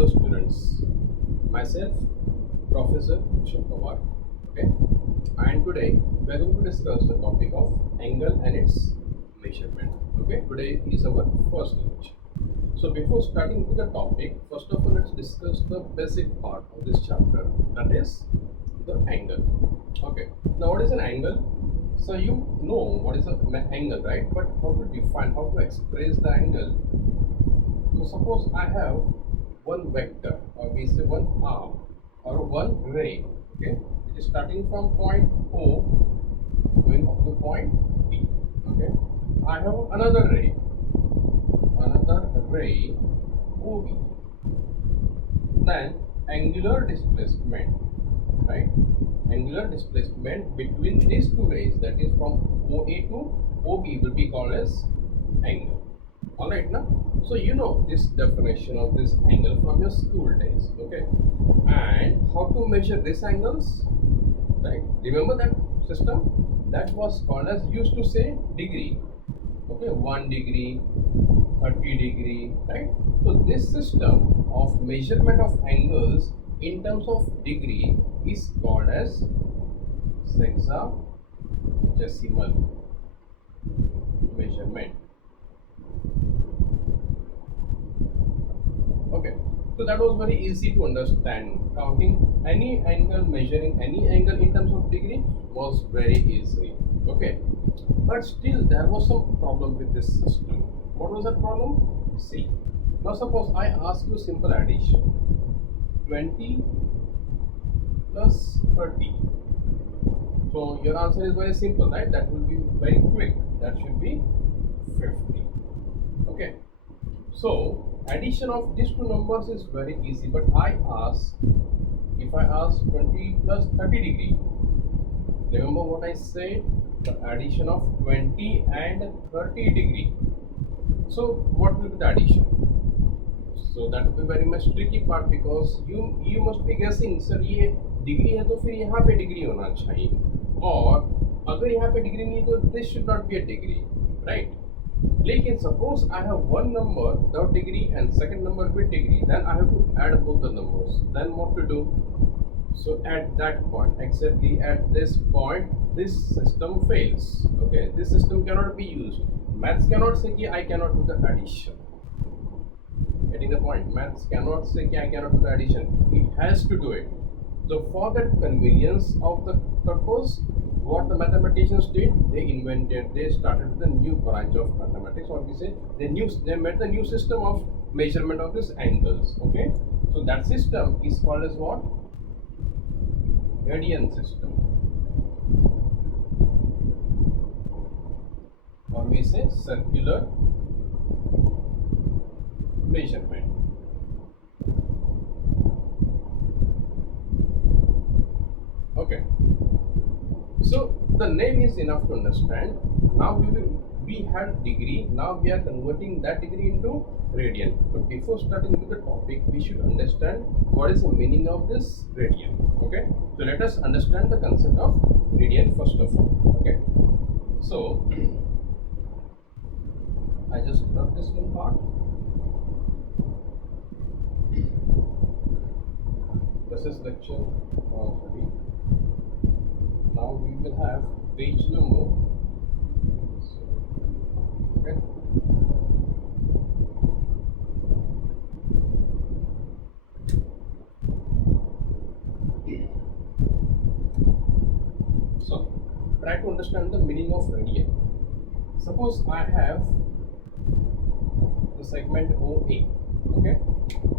Hello students, myself Professor Pawar, okay, and today we are going to discuss the topic of angle and its measurement. Okay, today is our first lecture. So before starting with the topic, first of all let's discuss the basic part of this chapter, that is the angle. Okay, now what is an angle? So you know what is an angle, right? But how to define, how to express the angle? So suppose I have one vector, or we say one arm, or one ray, okay, which is starting from point O going up to point B. Okay, I have another ray OB. Then angular displacement, right? Angular displacement between these two rays, that is from OA to OB, will be called as angle. Alright, now so you know this definition of this angle from your school days, okay? And how to measure these angles, right? Remember that system that was called as, used to say degree, okay? 1 degree, 30 degree, right? So this system of measurement of angles in terms of degree is called as sexagesimal measurement. Okay, so that was very easy to understand. Counting any angle, measuring any angle in terms of degree was very easy. Okay, but still there was some problem with this system. What was that problem? See, now suppose I ask you simple addition, 20 plus 30. So your answer is very simple, right? That will be very quick. That should be 50. Okay. So addition of these two numbers is very easy, but if I ask 20 plus 30 degree, remember what I said, the addition of 20 and 30 degree. So what will be the addition? So that will be very much tricky part, because you must be guessing, sir ये degree है तो फिर यहाँ पे degree होना चाहिए, और अगर यहाँ पे degree नहीं है तो this should not be a degree, right? लेकिन suppose I have one number without degree and second number with degree, then I have to add both the numbers. Then what to do? So at that point, exactly at this point, this system fails. Okay, this system cannot be used. Maths cannot say कि I cannot do the addition. Getting the point? Maths cannot say कि I cannot do the addition. It has to do it. So for that convenience of the purpose, what the mathematicians did, they started with a new branch of mathematics, or we say they made the new system of measurement of these angles. Okay, so that system is called as what? Radian system, or we say circular measurement. Okay, so the name is enough to understand. Now we had degree, now we are converting that degree into radian. But before starting with the topic, we should understand what is the meaning of this radian. Okay, so let us understand the concept of radian first of all. Okay, so I just rub this one part. This is lecture 3. Now we will have page number. Okay. So try to understand the meaning of radian. Suppose I have the segment OA. Okay.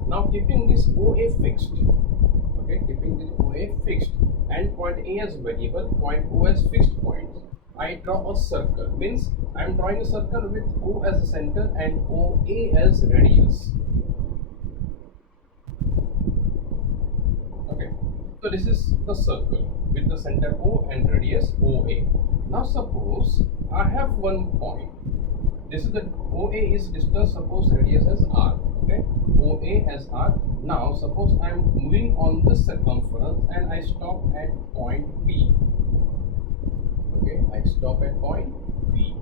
Now keeping this OA fixed. Okay, keeping this OA fixed and point A as variable, point O as fixed point, I draw a circle. Means I am drawing a circle with O as the center and OA as radius. Okay, so this is the circle with the center O and radius OA. Now suppose I have one point. This is the OA is distance, suppose radius as R. Okay, OA as R. Now suppose I am moving on the circumference and I stop at point B. Okay, I stop at point B.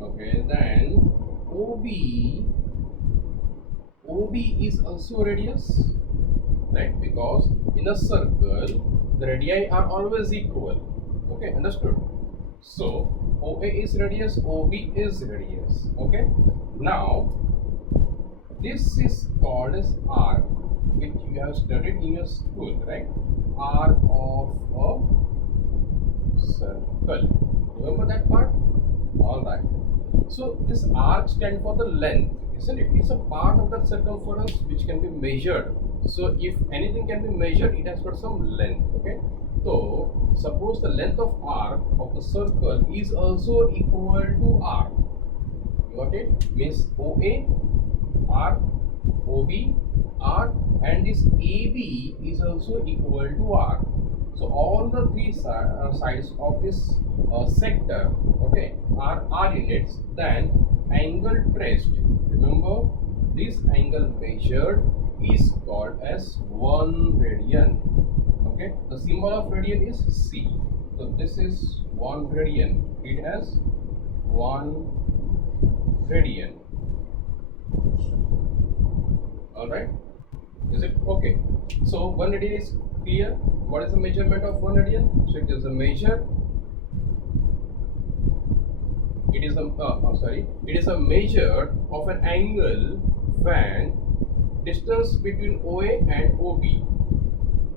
Okay, then OB OB is also a radius, right? Because in a circle, the radii are always equal. Okay, understood? So OA is radius, OB is radius. Okay. Now this is called as arc, which you have studied in your school, right? Arc of a circle. Remember that part? All right. So this arc stands for the length, isn't it? It's a part of that circumference which can be measured. So if anything can be measured, it has got some length. Okay. So suppose the length of arc of the circle is also equal to arc. Got it? Means OA, arc, OB, arc, and this AB is also equal to arc. So all the three sides of this sector, okay, are units. Then angle traced. Remember, this angle measured is called as 1 radian. Okay, the symbol of radian is C. So this is 1 radian. It has 1 radian. All right, is it okay? So 1 radian is clear. What is the measurement of 1 radian? So it is a measure. It is a measure of an angle when distance between OA and OB.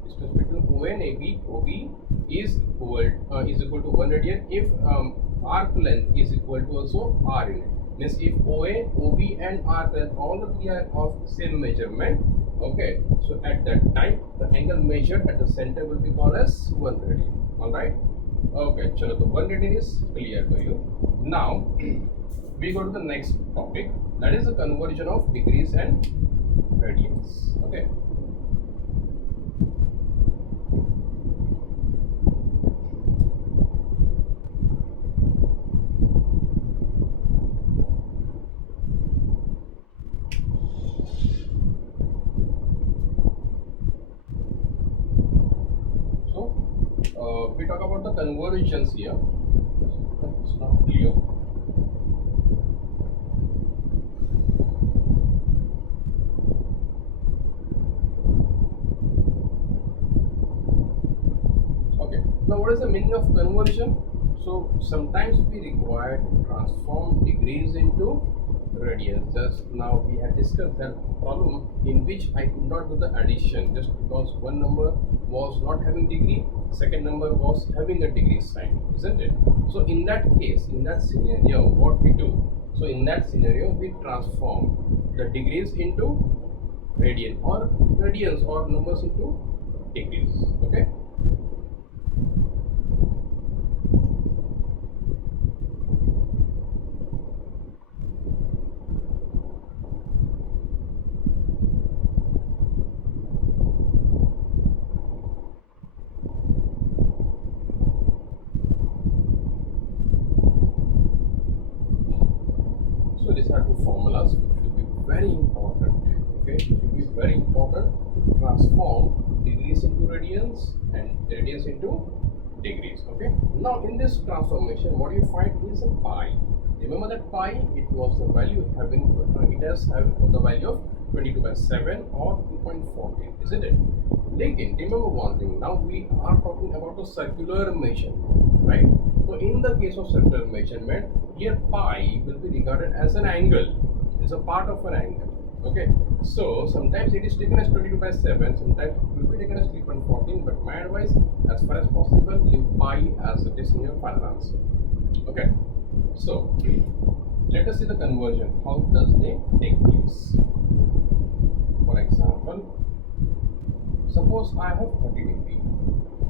Distance between OA and OB is equal to 1 radian if arc length is equal to also R unit. Means if OA, OB and arc length all the three are of same measurement, okay, so at that time the angle measured at the center will be called as 1 radian. All right, okay, so the 1 radian is clear to you. Now we go to the next topic, that is the conversion of degrees and radians. Okay, we talk about the conversions here. It's not clear. Okay. Now, what is the meaning of conversion? So sometimes we require to transform degrees into radians. Just now we had discussed that problem in which I could not do the addition just because one number was not having degree, second number was having a degree sign, isn't it? So in that case, in that scenario, what we do? So in that scenario, we transform the degrees into radian or radians or numbers into degrees. Okay. So these are two formulas which will be very important. Okay, it will be very important to transform degrees into radians and radians into degrees. Okay. Now in this transformation, what you find is a pi. Remember that pi? It was the value having it has the value of 22/7 or 2.14, isn't it? Again, remember one thing. Now we are talking about a circular measurement, right? So in the case of circular measurement, here pi will be regarded as an angle. It's a part of an angle. Okay. So sometimes it is taken as 22/7, sometimes it will be taken as 3.14. But my advice, as far as possible, leave pi as it is in your final answer. Okay. So let us see the conversion. How does they take place? For example, suppose I have 30 degree.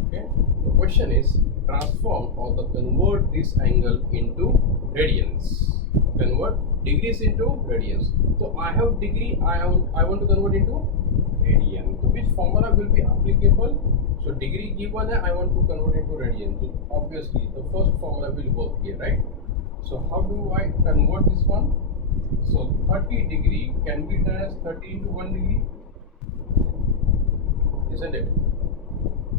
Okay. The question is transform or convert this angle into radians. Convert degrees into radians. So I have degree. I want to convert into radian. So which formula will be applicable? So degree given, I want to convert into radian. So obviously the first formula will work here, right? So how do I convert this one? So 30 degree can be done as 30 into 1 degree, isn't it?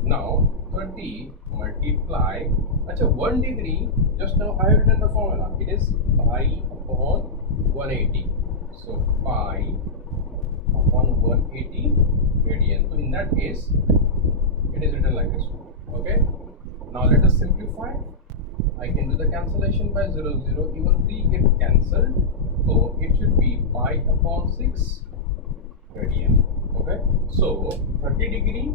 Now 30 multiply, 1 degree, just now I have written the formula, it is pi upon 180. So pi upon 180 radian. So in that case, it is written like this. Okay. Now let us simplify. I can do the cancellation by 0, 0. Even 3 get cancelled. So it should be pi upon 6 radian. Okay. So 30 degree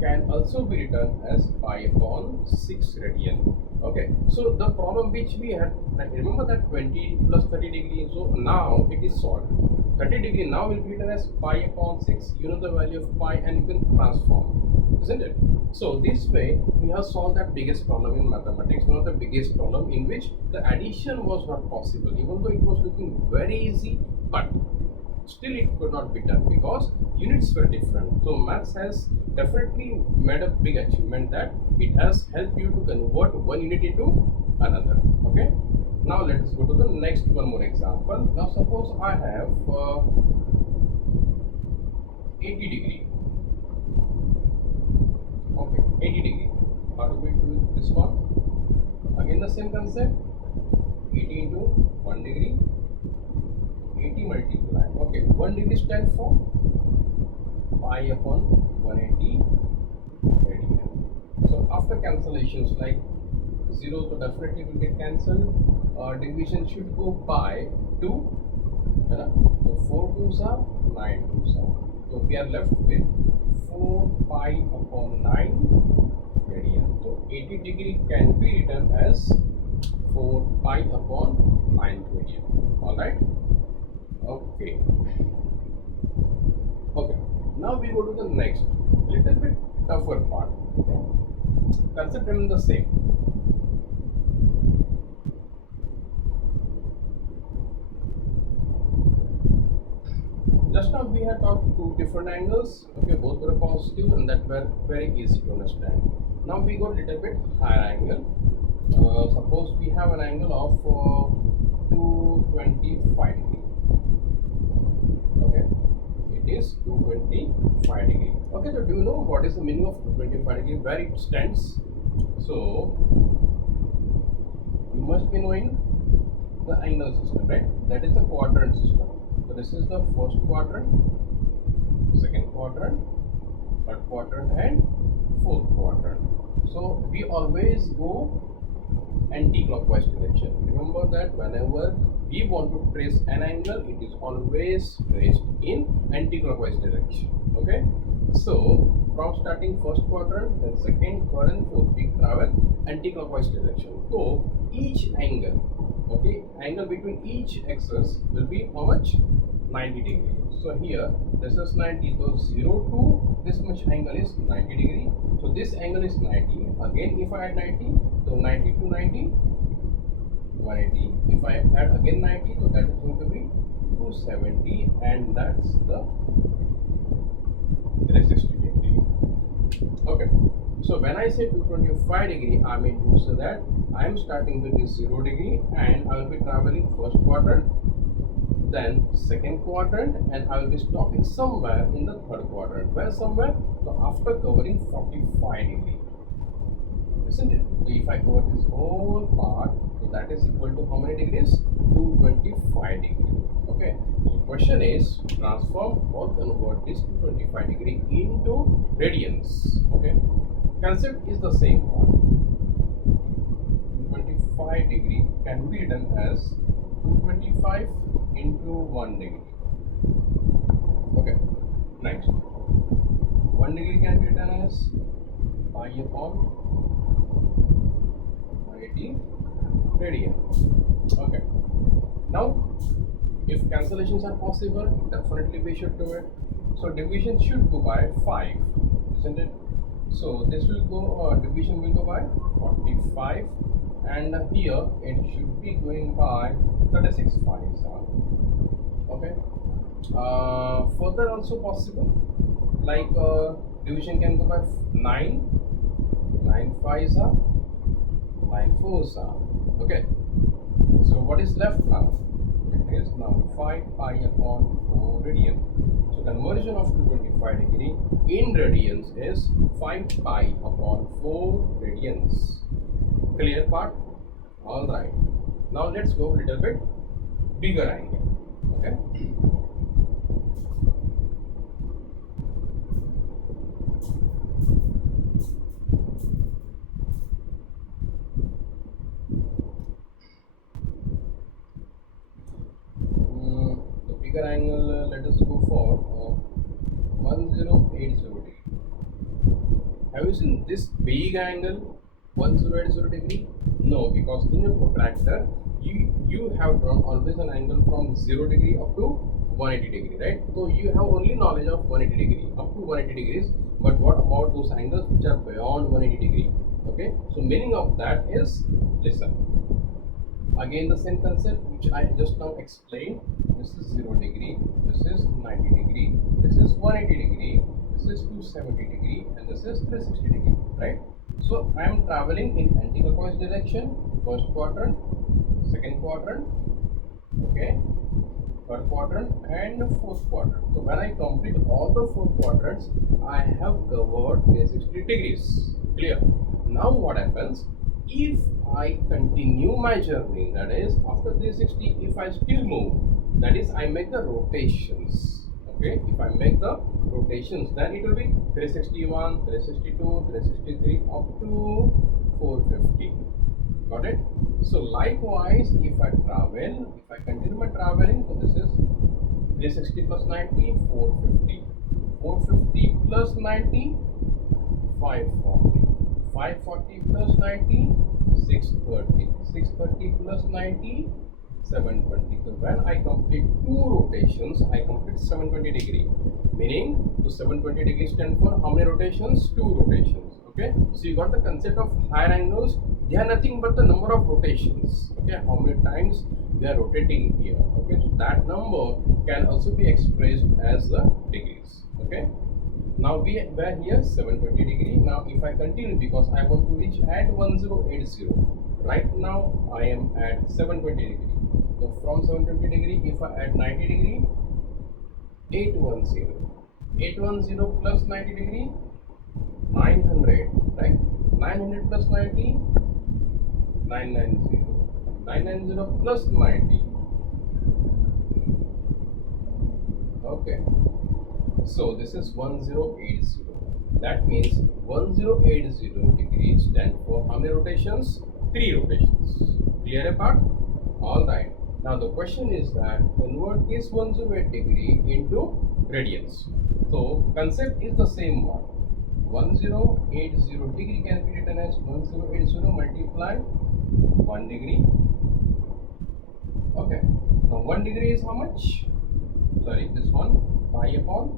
can also be written as pi upon 6 radian. Okay, so the problem which we had, remember that 20 plus 30 degree, so now it is solved. 30 degree now will be written as pi upon 6. You know the value of pi and you can transform, isn't it? So this way we have solved that biggest problem in mathematics, one of the biggest problem in which the addition was not possible, even though it was looking very easy, but still it could not be done because units were different. So maths has definitely made a big achievement, that it has helped you to convert one unit into another. Okay, now let us go to the next one more example. Now suppose I have 80 degree. Okay, 80 degree. How do we do this one? Again the same concept. 80 into 1 degree, 80 multiply. Okay, 1 degree stand for pi upon 180 radian. So after cancellations like 0, so definitely will get cancelled. Division should go by 2. So 4 2s are 9 2s are. So we are left with 4 pi upon 9 radian. So 80 degree can be written as 4 pi upon 9 radian. Alright. Okay. Okay. Now we go to the next little bit tougher part. Okay. Concept remains the same. Just now we had talked two different angles. Okay, both were positive and that were very easy to understand. Now we go a little bit higher angle. Suppose we have an angle of 225 degree. Okay, it is 225 degree. Okay, so do you know what is the meaning of 225 degree, where it stands? So you must be knowing the angle system, right? That is the quadrant system. So this is the first quadrant, second quadrant, third quadrant and fourth quadrant. So we always go anti-clockwise direction. Remember that whenever we want to trace an angle, it is always traced in anti-clockwise direction. Okay, so from starting first quadrant, then second, third and fourth, we travel anti-clockwise direction. So each angle, okay, angle between each axis will be how much? 90 degree. So here this is 90, so 0 to this much angle is 90 degree. So this angle is 90. Again if I add 90, so 90 to 90, 180. If I add again 90, so that is going to be 270, and that's the 360 degree. Okay, so when I say 225 degree, I mean to say that I am starting with this 0 degree and I will be traveling first quadrant, then second quadrant, and I will be stopping somewhere in the third quadrant. Where somewhere? So after covering 45 degree, isn't it? So if I cover this whole part, so that is equal to how many degrees? 225 degree. Okay. So question is transform or convert this 225 degree into radians. Okay. Concept is the same one. 225 degree can be written as 225 into 1 degree. Okay, next 1 degree can be written as pi upon 180 radian. Okay, now if cancellations are possible, definitely we should do it. So division should go by 5, isn't it? So this will go, division will go by 45, and here it should be going by 36 5s. Okay, further also possible, like division can go by 9 5s are 9 4s are. Okay, so what is left now? It is now 5 pi upon 4 radian. So conversion of 225 degree in radians is 5 pi upon 4 radians. Clear part? All right. Now let's go a little bit bigger angle. Okay. bigger angle. Let us go for 1080 degree. Have you seen this big angle 1080 degree? No, because in your protractor you have drawn always an angle from 0 degree up to 180 degree, right? So you have only knowledge of 180 degree up to 180 degrees, but what about those angles which are beyond 180 degree? Okay, so meaning of that is, listen, again the same concept which I just now explained. This is 0 degree, this is 90 degree, this is 180 degree, this is 270 degree, and this is 360 degree, right? So I am traveling in anti-clockwise direction, first quadrant, second quadrant, okay, third quadrant, and fourth quadrant. So when I complete all the four quadrants, I have covered 360 degrees. Clear? Now what happens? If I continue my journey, that is after 360, if I still move, that is I make the rotations. Okay, if I make the rotations, then it will be 361, 362, 363 up to 450. Got it? So likewise, if I continue my traveling, so this is 360 plus 90, 450. 450 plus 90, 540. 540 plus 90, 630. 630 plus 90, 720. So when I complete two rotations, I complete 720 degree. Meaning, so 720 degree stand for how many rotations? Two rotations. Okay. So you got the concept of higher angles. They are nothing but the number of rotations. Okay. How many times they are rotating here. Okay. So that number can also be expressed as the degrees. Okay. Now we were here 720 degree. Now if I continue, because I want to reach at 1080. Right now I am at 720 degree. So from 720 degree, if I add 90 degree, 810. 810 plus 90 degree, 900, right? 900 plus 90, 990. 990 plus 90. Okay. So this is 1080. That means 1080 degree stand for how many rotations? 3 rotations. Clear apart? Alright. Now the question is that convert this 108 degree into radians. So concept is the same one. 1080 degree can be written as 1080 multiplied 1 degree. Okay. Now 1 degree is how much? Sorry, this one, pi upon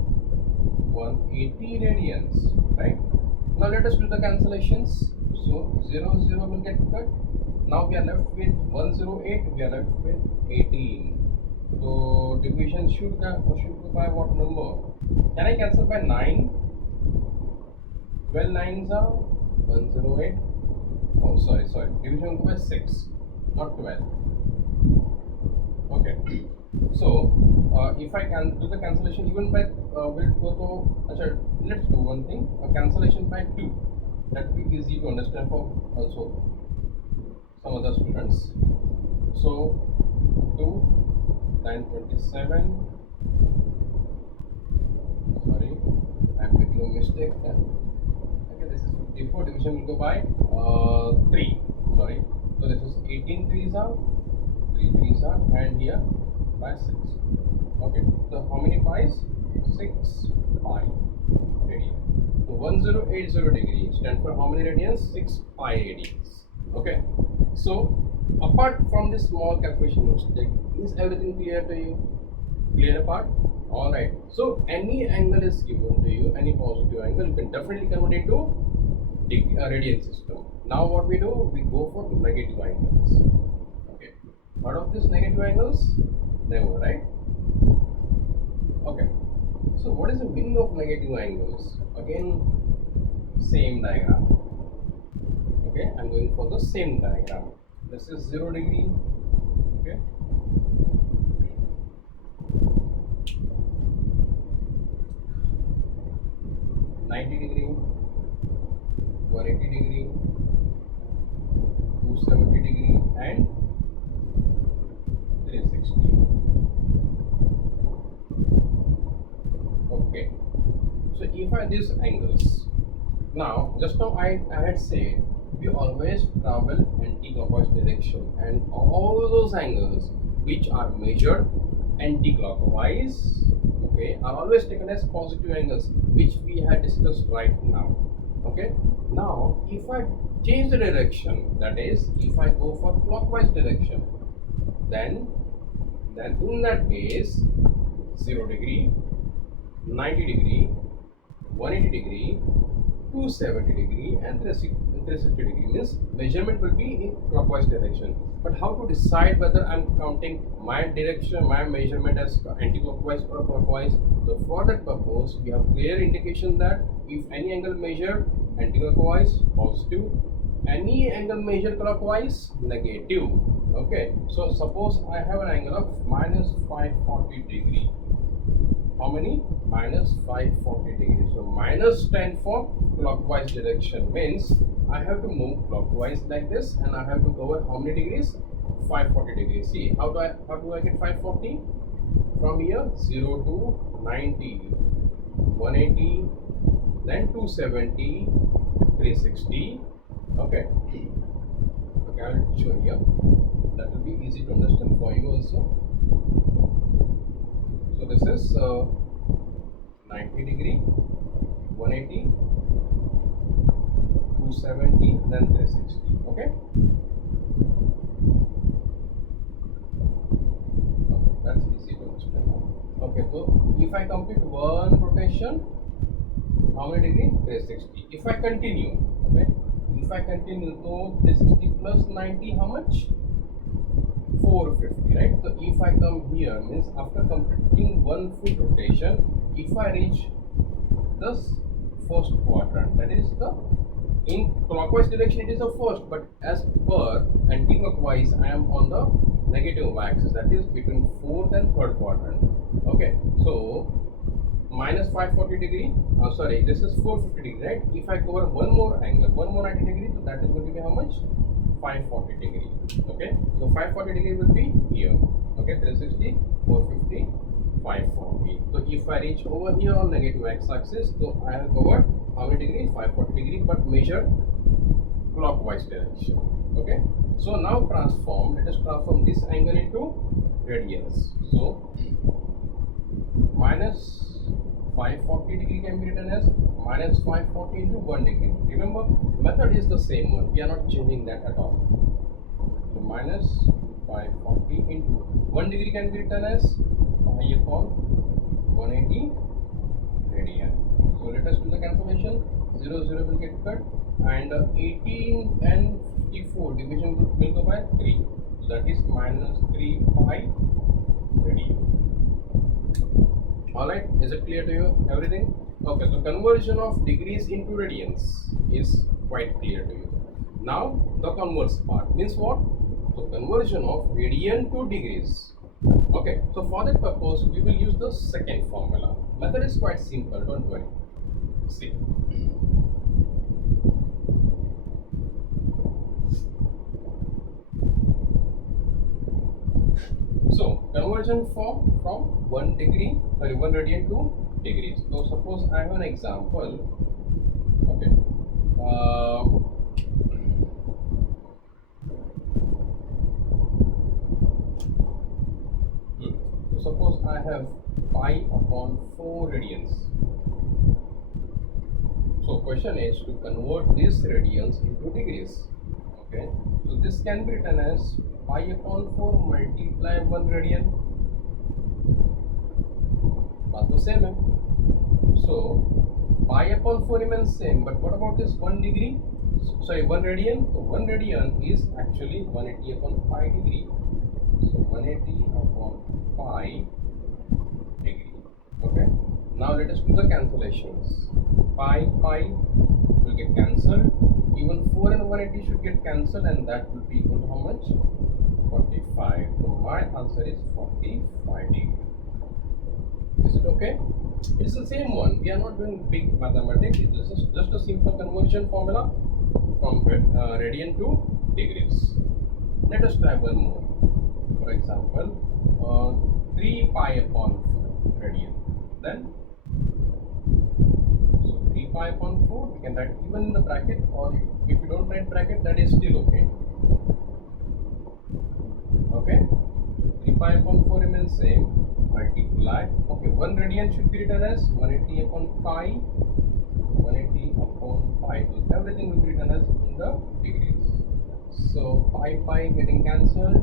180 radians, right? Now let us do the cancellations. So 0 0 will get cut. Now we are left with 108, we are left with 18. So division should go by what number? Can I cancel by 9? 12 nines are 108. Oh, sorry. Division will go by 6, not 12. Okay. So if I can do the cancellation even by we'll go to let's do one thing, a cancellation by 2. That will be easy to understand for also some other students. So 2 927. Sorry, I'm making a mistake here. Okay, this is 54. Division will go by 3. Sorry. So this is 18 threes are, 3 threes are, and here by 6. Okay, so how many pi's? 6 pi radian. So 1080 degree stand for how many radians? 6 pi radians. Okay, so apart from this small calculation mistake, is everything clear to you? Clear apart? Alright, so any angle is given to you, any positive angle, you can definitely convert it to radian system. Now what we do? We go for negative angles. Okay, part of this negative angles? Never, right? Okay, so what is the meaning of negative angles? Again, same diagram. Okay, I'm going for the same diagram. This is 0 degree. Okay, 90 degree, 180 degree, 270 degree, and 360. Okay, so if I these angles, now just now I had said we always travel anti-clockwise direction, and all those angles which are measured anti-clockwise, okay, are always taken as positive angles, which we had discussed right now. Okay, now if I change the direction, that is, if I go for clockwise direction, then in that case, 0 degree, 90 degree, 180 degree, 270 degree, and 360 degree, means measurement will be in clockwise direction. But how to decide whether I'm counting my direction, my measurement as anti-clockwise or clockwise? So for that purpose, we have clear indication that if any angle measured anti-clockwise, positive; any angle measured clockwise, negative. Okay, so suppose I have an angle of minus 540 degree. How many? Minus 540 degrees. So minus 10 for clockwise direction means I have to move clockwise like this, and I have to cover how many degrees? 540 degrees. See, how do I get 540? From here, 0 to 90, 180, then 270, 360. Okay. Okay, I will show here. That will be easy to understand for you also. So this is 90 degree, 180, 270, then 360. Okay. That's easy to understand. Okay, so if I complete one rotation, how many degree? 360. If I continue, okay, if I continue, so 360 plus 90, how much? 450, right? So if I come here, means after completing one full rotation, if I reach the first quadrant, that is the, in clockwise direction it is the first, but as per anti-clockwise I am on the negative axis, that is between fourth and third quadrant. Okay, so minus 540 degree, sorry, this is 450 degree, right? If I cover one more angle, one more 90 degree, so that is going to be how much? 540 degree. Okay, so 540 degree will be here. Okay, 360, 450, 540. So if I reach over here on negative x-axis, so I have covered how many degree? 540 degree, but measured clockwise direction. Okay, so now let us transform this angle into radians. So minus 540 degree can be written as minus 540 into 1 degree. Remember, method is the same one. We are not changing that at all. So minus 540 into 1 degree can be written as pi upon 180 radian. So let us do the cancellation. 0 will get cut, and 18 and 54 division will go by 3. So that is minus 3 pi radian. Alright, is it clear to you everything? Okay, so conversion of degrees into radians is quite clear to you. Now the converse part means what? So conversion of radian to degrees. Okay, so for that purpose we will use the second formula. Method is quite simple, don't worry. See. So conversion from 1 radian to degrees. So suppose I have an example. Okay. So suppose I have pi upon 4 radians. So question is to convert these radians into degrees. Okay. So this can be written as pi upon 4 multiply 1 radian. Baat to same hai. So pi upon 4 remains same, but what about this 1 degree? Sorry, 1 radian. So 1 radian is actually 180 upon pi degree. So 180 upon pi degree. Okay. Now let us do the cancellations. Pi will get cancelled. Even 4 and 180 should get cancelled, and that will be equal to how much? 45. So my answer is 45 degree. Is it okay? It's the same one. We are not doing big mathematics. This is just a simple conversion formula from radian to degrees. Let us try one more. For example, 3 pi upon 4 radian. Then, so 3 pi upon 4, we can write even in the bracket, or if you don't write bracket, that is still okay. Okay, 3 pi upon 4 remains same. multiply. Okay, 1 radian should be written as 180 upon pi. 180 upon pi. Everything will be written as in the degrees. So pi getting cancelled.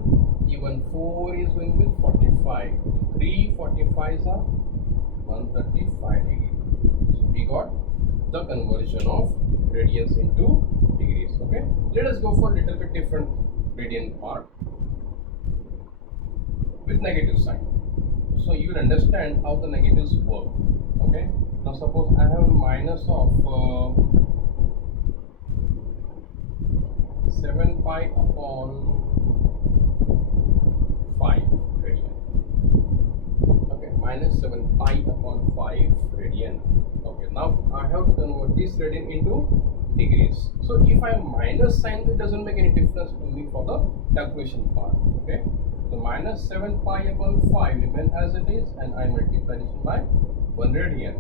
Even 4 is going with 45. 3 45s are 135 degrees. So we got the conversion of radians into degrees. Okay, let us go for a little bit different radian part with negative sign. So you will understand how the negatives work. Okay, now suppose I have a minus of 7 pi upon 5 radian. Okay, minus 7 pi upon 5 radian. Okay, now I have to convert this radian into degrees. So if I minus sign, it doesn't make any difference to me for the calculation part. Okay, so minus 7 pi upon 5 remain as it is, and I multiply this by 1 radian.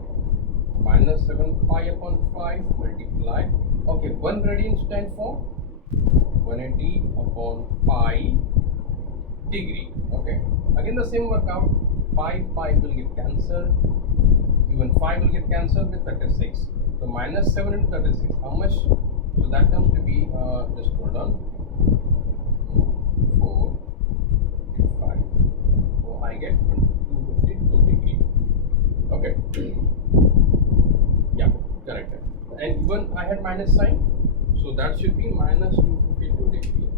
Minus 7 pi upon 5 multiply. Okay, 1 radian stand for 180 upon pi degree. Okay, again the same workout. Pi will get cancelled. Even 5 will get cancelled with 36. So minus 7 into 36, how much? So that comes to be just hold on, 4 5. So I get 252 degree. Okay. Yeah, correct. And even I had minus sign, so that should be minus 252 degree.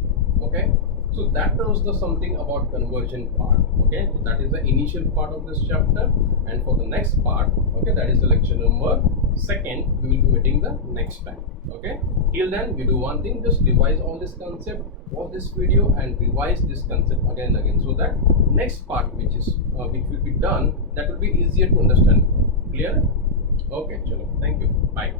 Okay, so that was the something about conversion part. Okay, so that is the initial part of this chapter, and for the next part, okay, that is the lecture number 2nd, we will be meeting the next time. Okay, till then we do one thing, just revise all this concept, watch this video and revise this concept again and again, so that next part which will be done, that will be easier to understand. Clear? Okay, chalo, thank you, bye.